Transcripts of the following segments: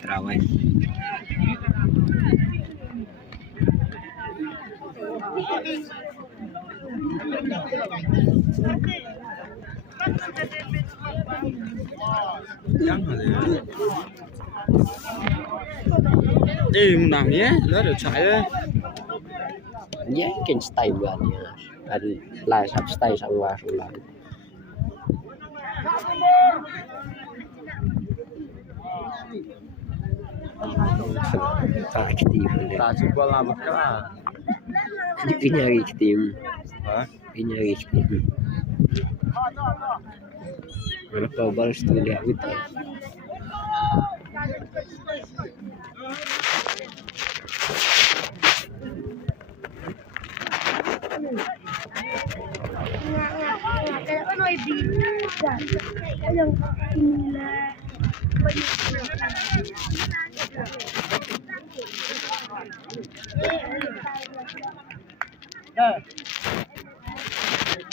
terawih. Nằm nhé, nó được chạy đấy. Nhé, cái stay buat dia. Ada lah sub stay sama sulam. Tak aktif. Tak cuba lah bekal. Dia nyari aktif. Hah? Dia nyari aktif. Berapa baru tu lihat kita.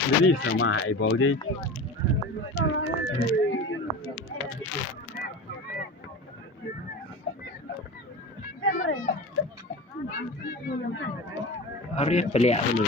Jadi sama ibu đi. Hari pelik ni.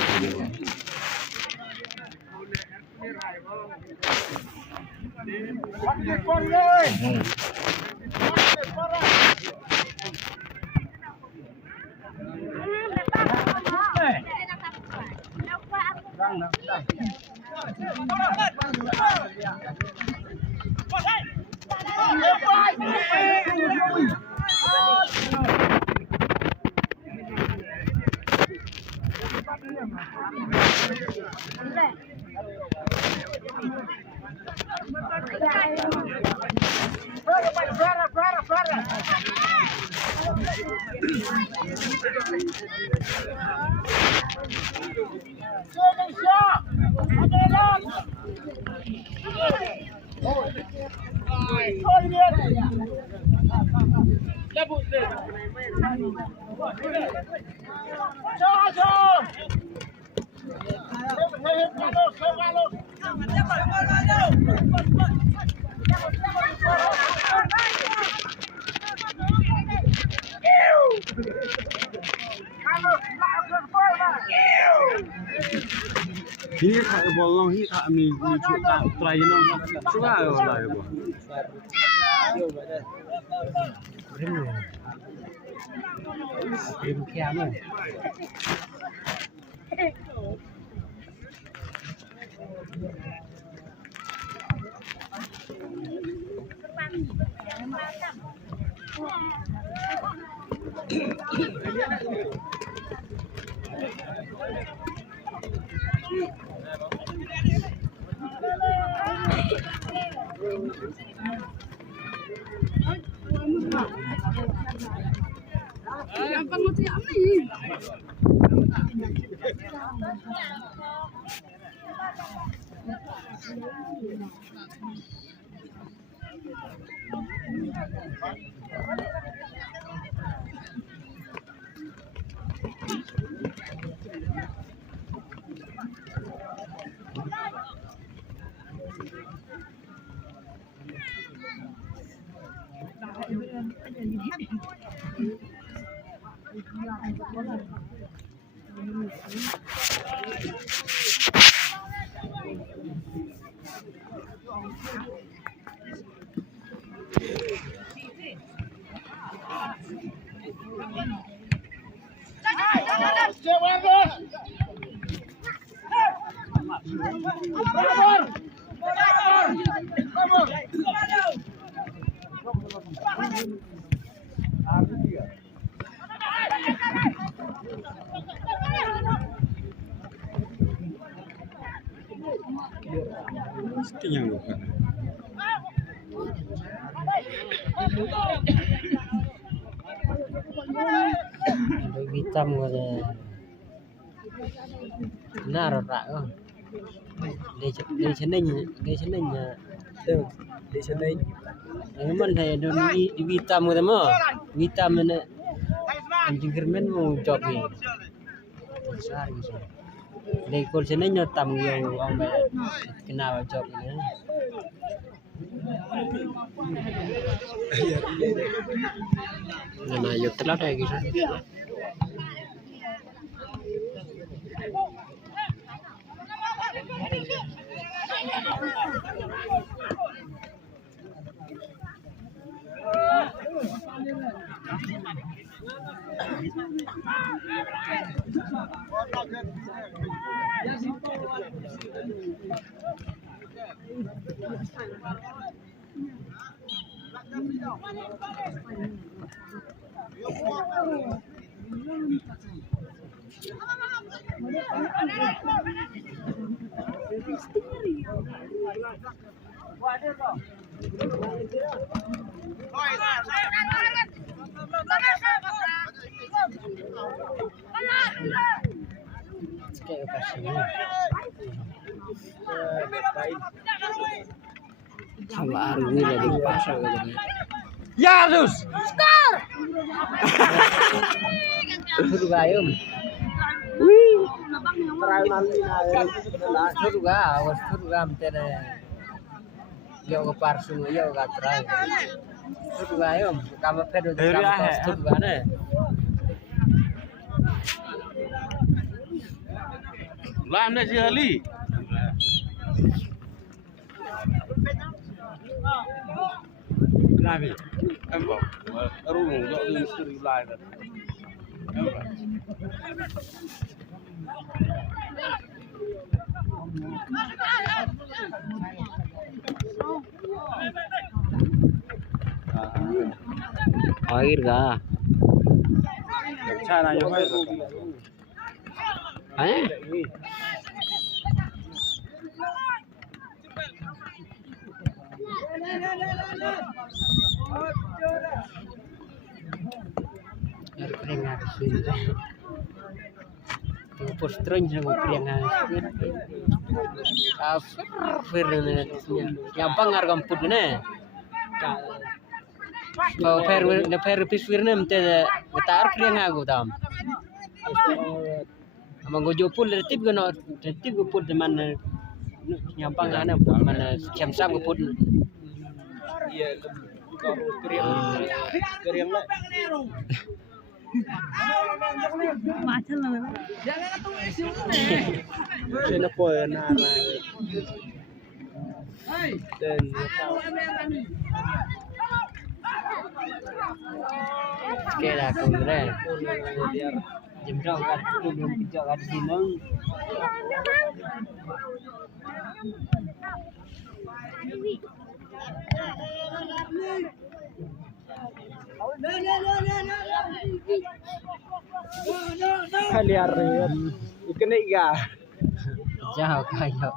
Hi thak bolong hi thak mi cuci tak try no. Suka lah ibu. Krim kiam. Gampang mesti ni. Kenyang bukan. Hitam kata. Benar tak kan? Di sening tu di sening. Memang saya di hitam kata mah. Hitam mana? Anjing kermen mau job ni. Besar gitu. Di kol sening hitam yang orang kenal job ni. Nah, yo telat ya gitu. Kayak pasnya. Sama Arwi dari pasar gitu. Ya terus. Itu gayum. Wih. Try mali na. Itu ga, awas itu ga amtere. Yo ke parsu yo ga try. Itu gayum. Kamu pedo kamu itu ga ne. Lah anda si Ali. Nabi, em bảo, rung rung dọn lên sửa lại rồi. Em bảo. Air ga. Cara yang baik. Hah? Air keringat sih. Tuh postron jangan keringat. Gampang harga emput ne. Kalau per piswir ne mte getar keringat aku tam. Amang gojo pul tip gono tip go put mana nyampang ana mana siam-siam go put. Iya, kering lah. Macam mana? Jangan tu isi mana? Sini poin nara. Dan Kira aku re. Jemrong kat tu belum pijak kat sini. liar ikan iga. Jauh kayo.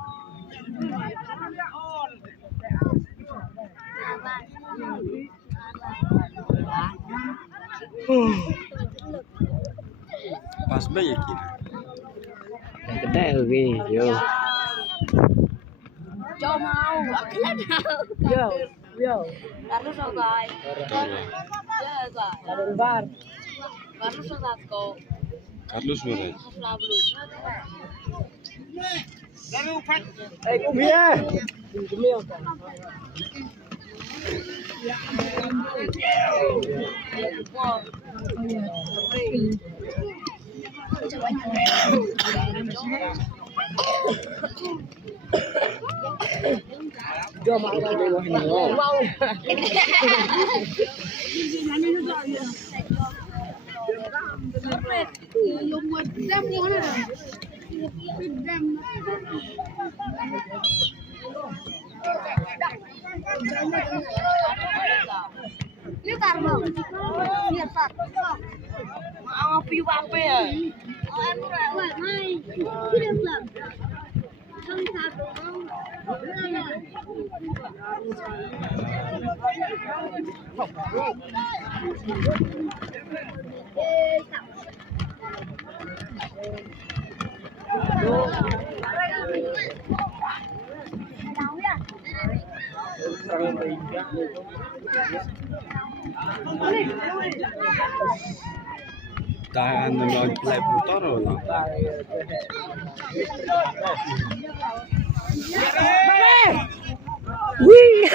Pas banyak kira. Gede lagi, yo. Jauh mau, aku Yo, yo. Carlos Ogay. Ya, Ogay. Ada bar. Carlos Ogay. Carlos Moraes. Flavlu. Eh, kumia. Kumia. Jom ada di bawah ni. Wow. Yung buat jam yang mana? Jam. Ini tarno. Ini tar. Mau piu apa ya? Wah, mai. Ini belum. Không thật không? Tahan dengan play putar lah. Wih.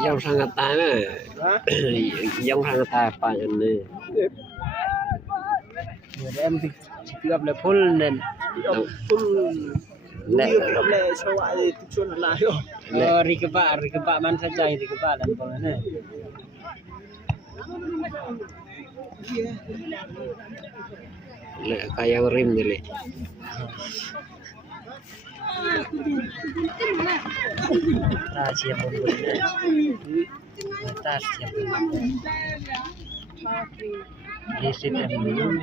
Yang sangat tanah, yang sangat apa ini? Em thì gặp là full nên rikepak man saja rikepak dan boleh kayak rim jadi rahasia pembunuhnya atas siap listrik yang minum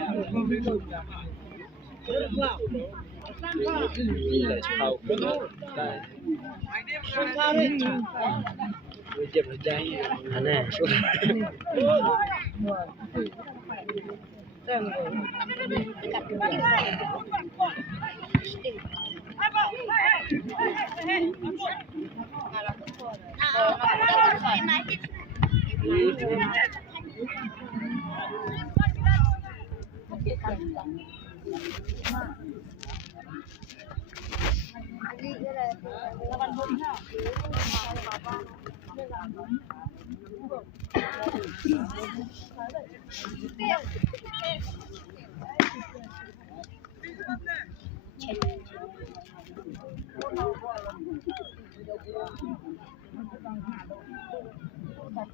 aneh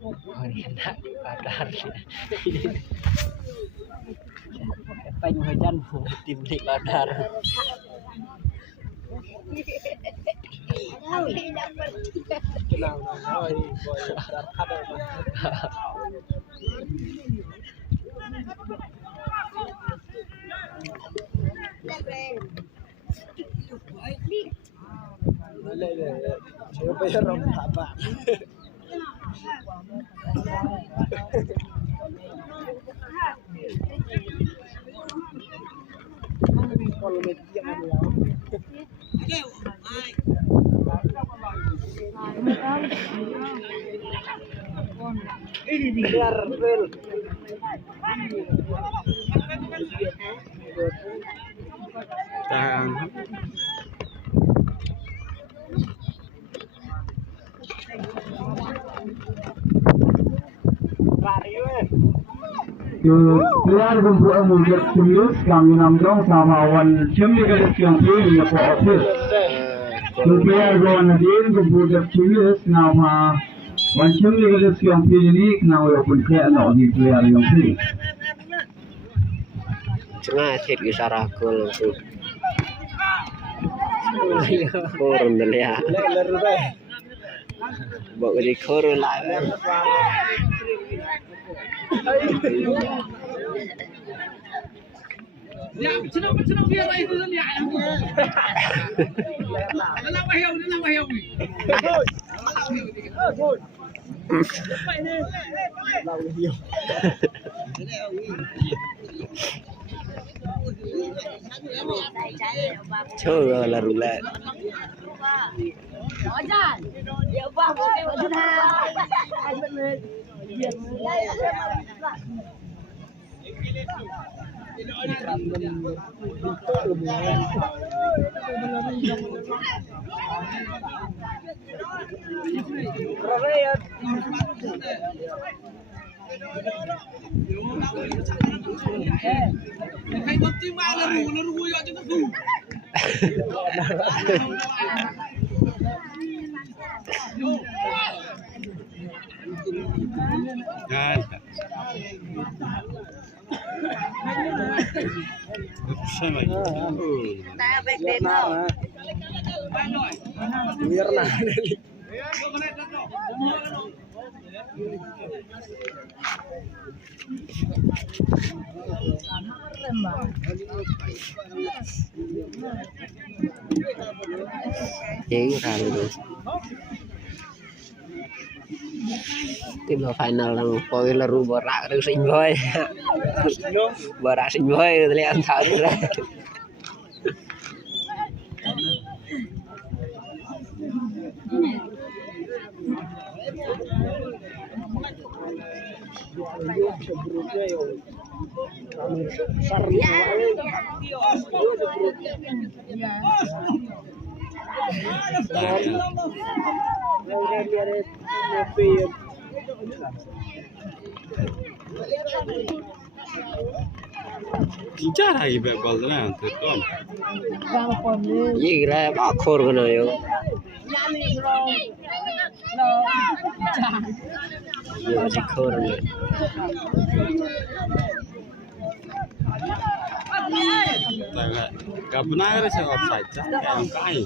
oh ini enak padahal panh hujan tìm lịch padar Keluar kumpul mulut serius kami nongkrong sama wan cemil yang pilih ya Pak Ofis. Keluar kawan hadir kumpul serius nama wan cemil yang pilih ni nama yang pun kaya nak di keluar yang pilih. Cengah cek isarakul tu. Korun delia. Bawa di korun lah. Ya, senang biar itu dan ya. Dalam wahyu. Chơi là roulette. Hay bấm tim ba là rù cho nó rù. Biarlah. Tiếng ra rồi. Tim vào final là coi là ru bờ rạ được sinh voi. Bờ rạ sinh voi thì ăn thở ra. Bicara lagi bebal lah, terus. Gì ra bỏ khô rồi này yo. Yo chỉ khô rồi. Gak benar sih offside, kayak kai.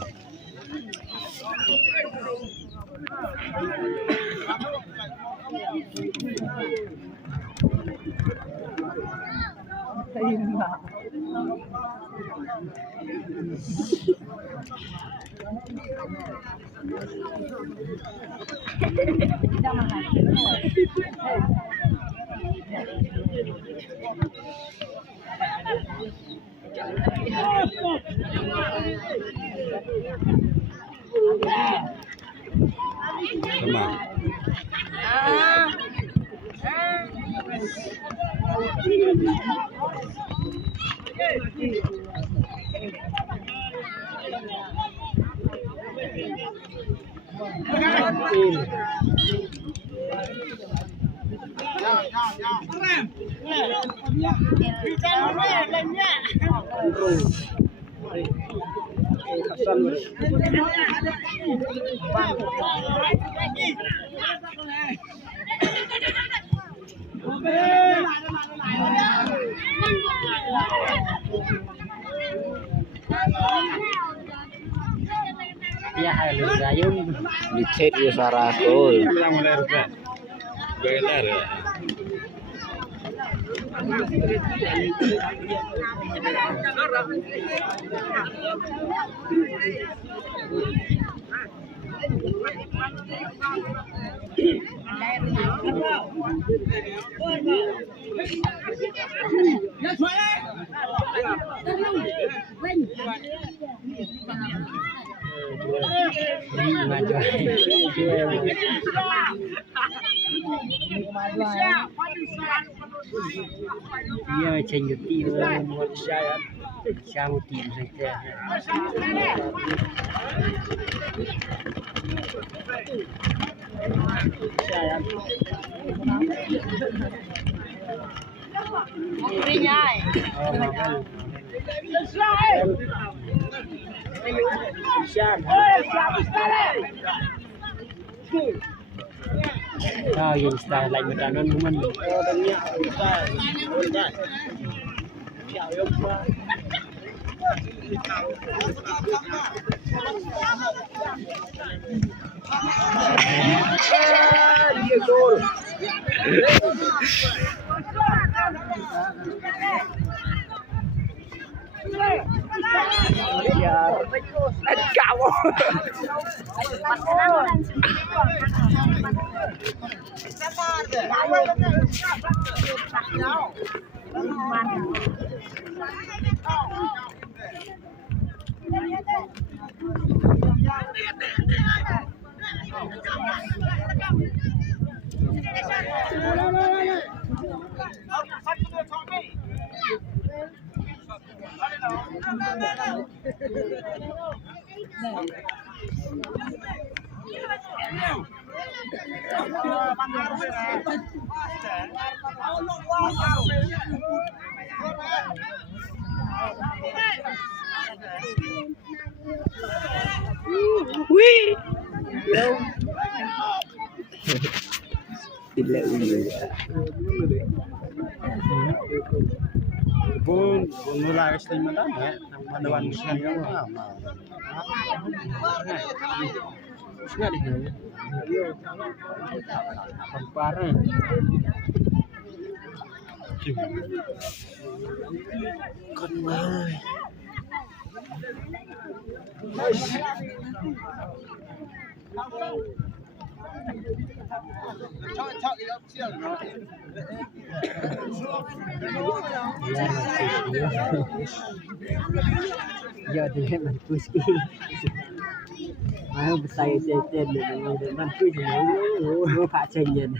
Sama. Ya halu gayung dicet ya sarakul. Bilang mulai rupiah. Beler. Iya ceng geti buat saya. Saya mau tim saja. Yung style like madanon naman. Wih. Tidak Pun mulai Islam ya, panduan Islam yang Nggak di sini. Parah. con ma giờ thì em mình push đi mà không tay trên trên để mình push nó phá trình nhìn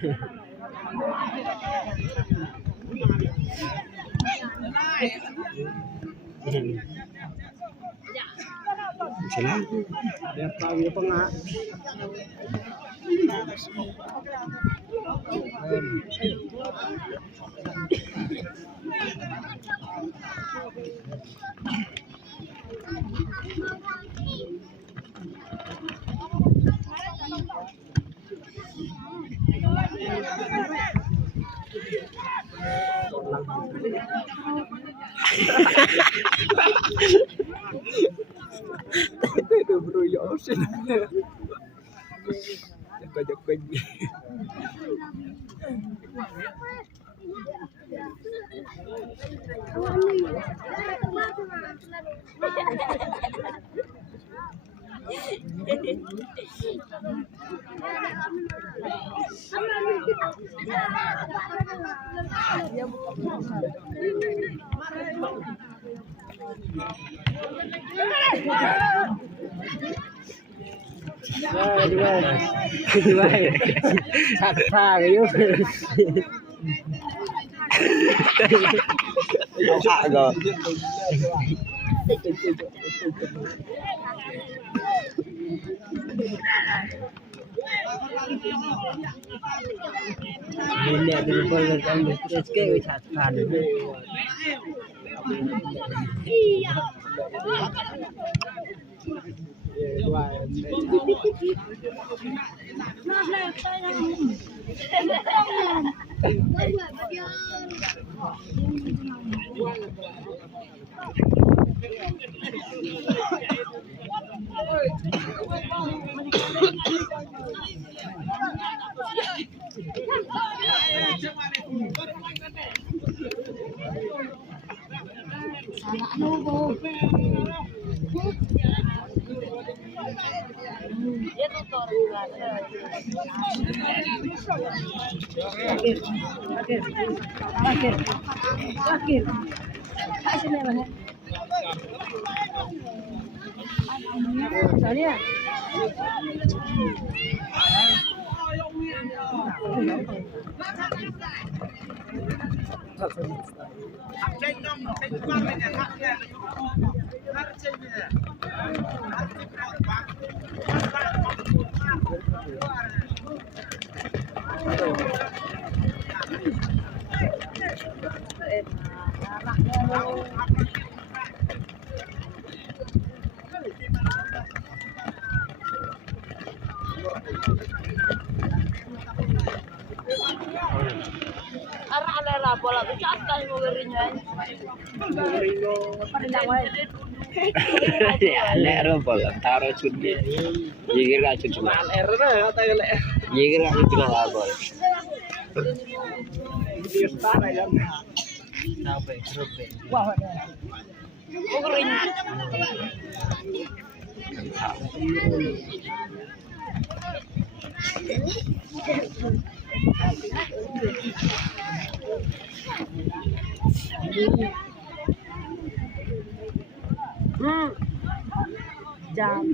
Salam. Dia tahu apa enggak? Itu bro ya sih. Jaga-jaga. Dua. Saksa kayu. Agak. Ini ada beberapa yang terus ke ucapan. Bola besar kali mau gerinya. Lek rompol taruh sudi. Jigir ka sudi. Air na tayo le. Jigir ka sudi ka bol. Dia start aja. Sampai rope. Wah. Mau gerinya. Jam.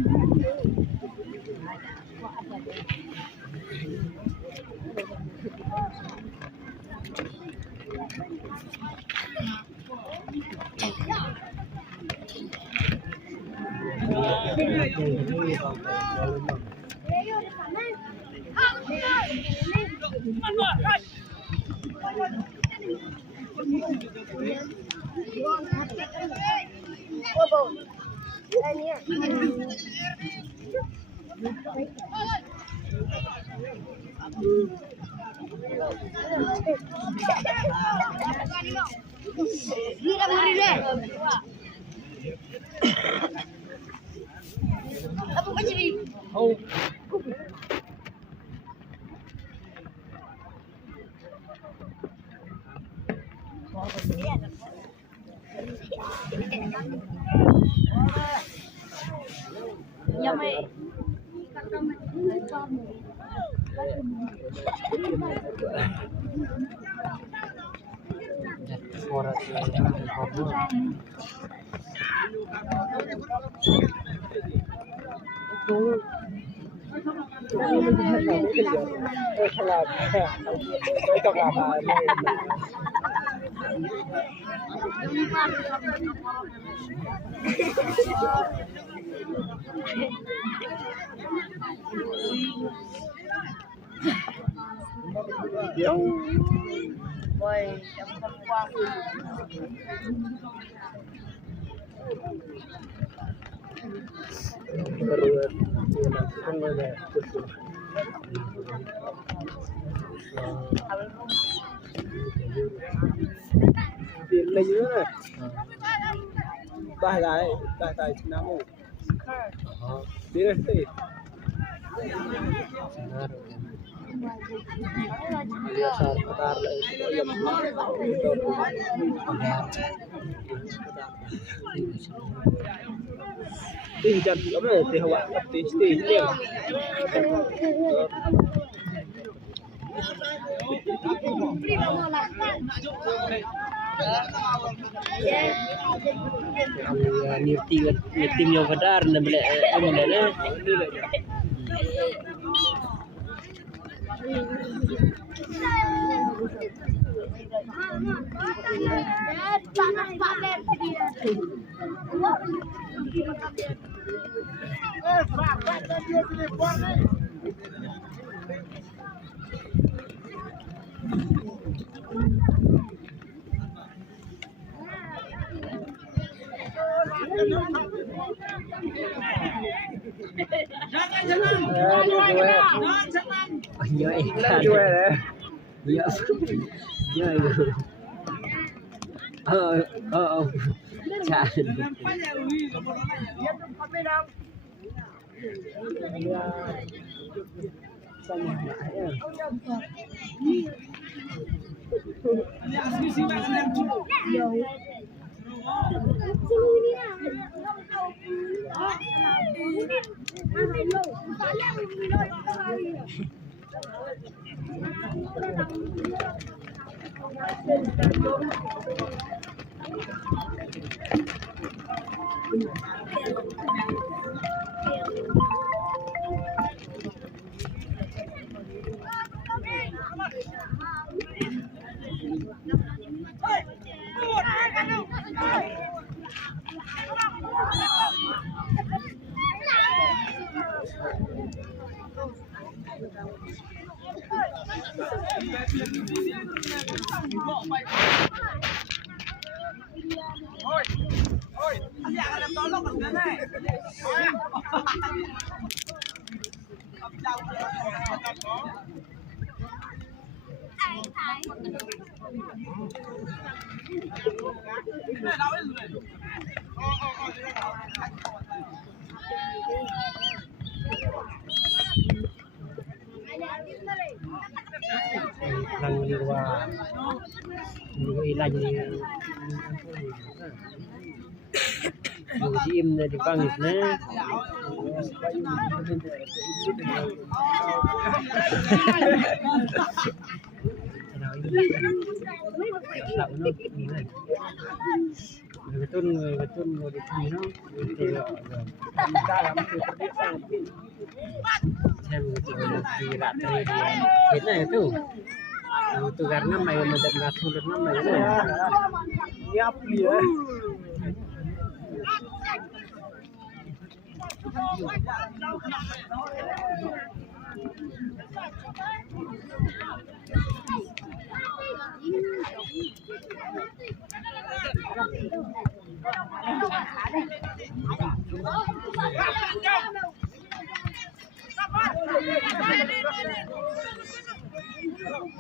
ยังไม่ Orang Boy, yang perempuan. Tiền lên dưới này. Ba gái Nam Âu. Đi đây đi. Biasa tar ayam. Tih jam apa teh awak teh dia. Nirti yang kadar na bela ano na na. Nhớ iklan. Nhớ. Nhớ. Chà. Lang liwa. Ilan ni. Musim na di pangis na. Betul mau di sini no. Saya betul di ratri dia. Kita itu. Itu karena main medap ngatur nama itu. Siap dia.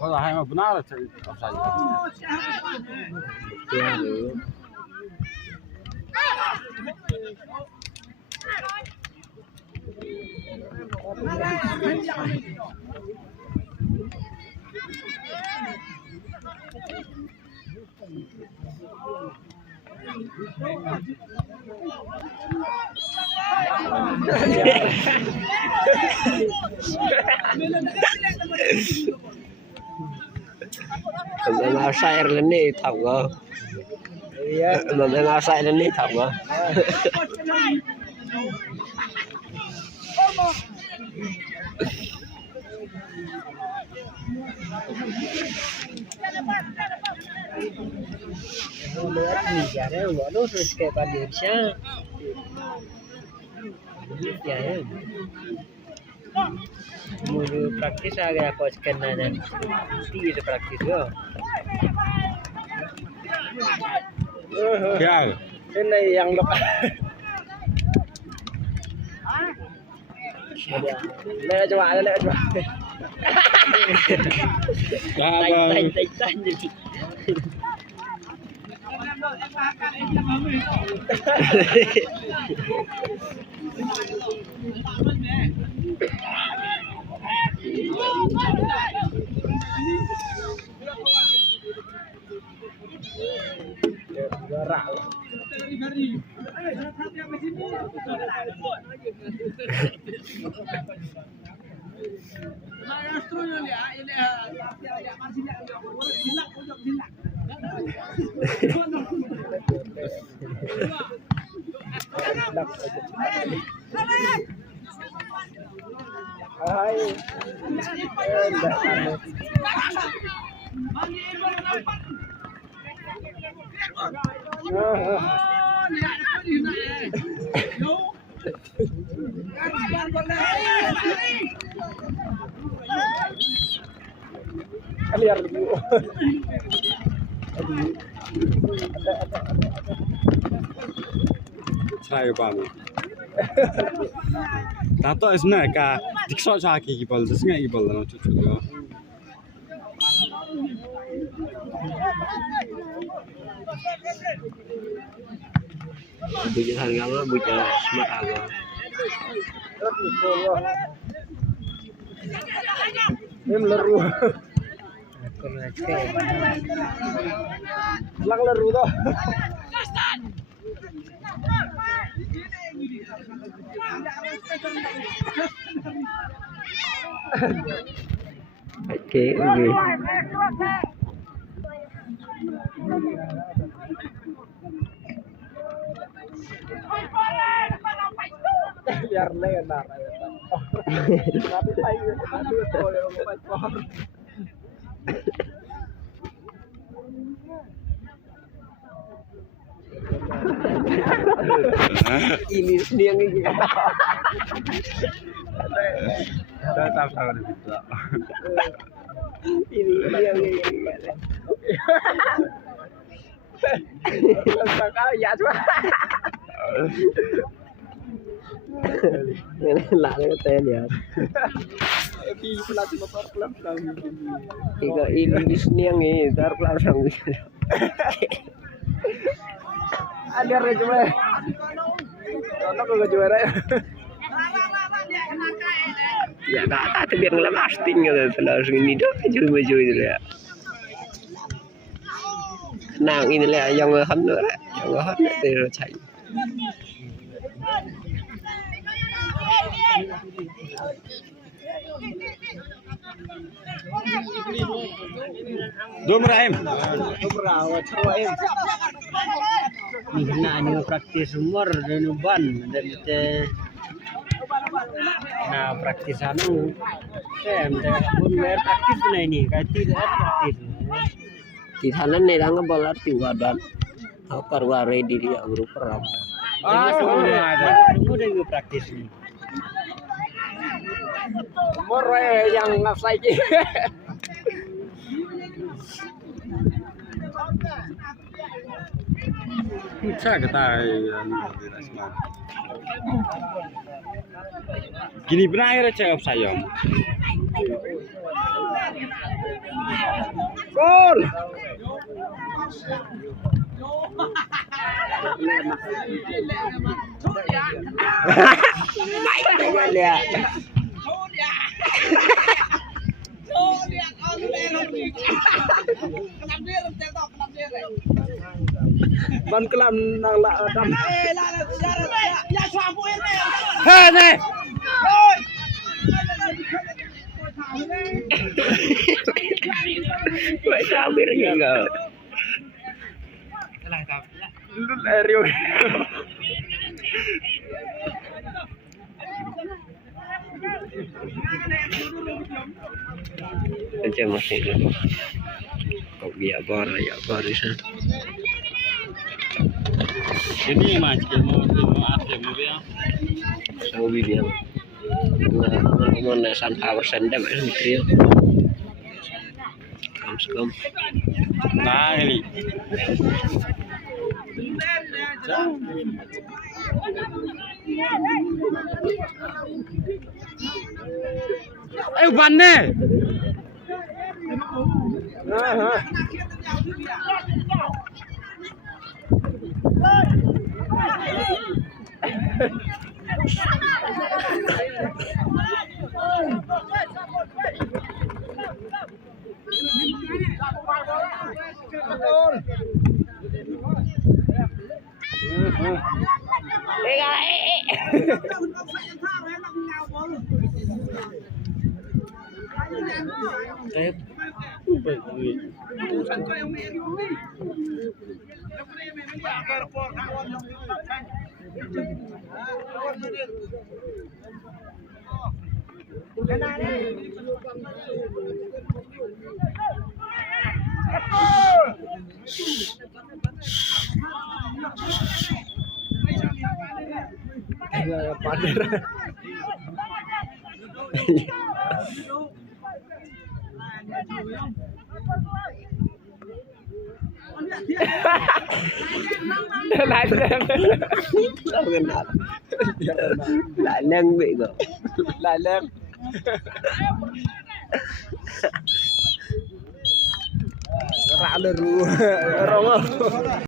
Kalau hanya benar saja. Mình áo sai lên đi thọc cơ. Mình áo sai lên đi thọc cơ. Ya ya, bueno, es que para irse. Ya ya. Mulu praktis agak coach kena dan tinggi praktis yo. Kaya. Ini yang lepas. Lek coba. Tai jadi. Liar dulu. Saya paham. Tato isna ka dikso cha ki bol desnga ki bol na chuchu yo. Bujang harga bujang smart harga. Em leru. Lang leru to. Oke, oke. Biar lenar. Tapi tayo Ini dia yang ini. Ada sama gitu. Ini dia yang ini. ya cuma. Lạ cái tên ya. Pi pelatih motor pelan-pelan. Ika ini niang ini tar pelan Ada cuma. Contoh kalau juara. Ya tak biar ngelam asting gitu langsung ini dah maju itu ya. Nah ini lah yang ham nữa đấy, yang ham itu rồi chạy. Domra em. Ni kena ni praktis umur dan ban dan kita nah praktis anu kan pun mer praktis nah ini kayak tidak praktis di sana nih lang bola tiwadan akar ware diri agro perang semua ada praktis nih Umur yang ngasai ki. Saya kata gini benar cakap saya. Gol. baik lihat Ban kelam nang la dam. Ya suamu ini. Hei này. Vậy sao biết gì ngờ. Lúc này riêu. Macam masih dulu. Kok biar bor di sana. Ini macam apa ya? Sao video. Mana sunflower sendem ini kecil. Kam. Nah, ini. Ayo banne. Lại lên bị rồi. Lại lên. Rạ lên ru.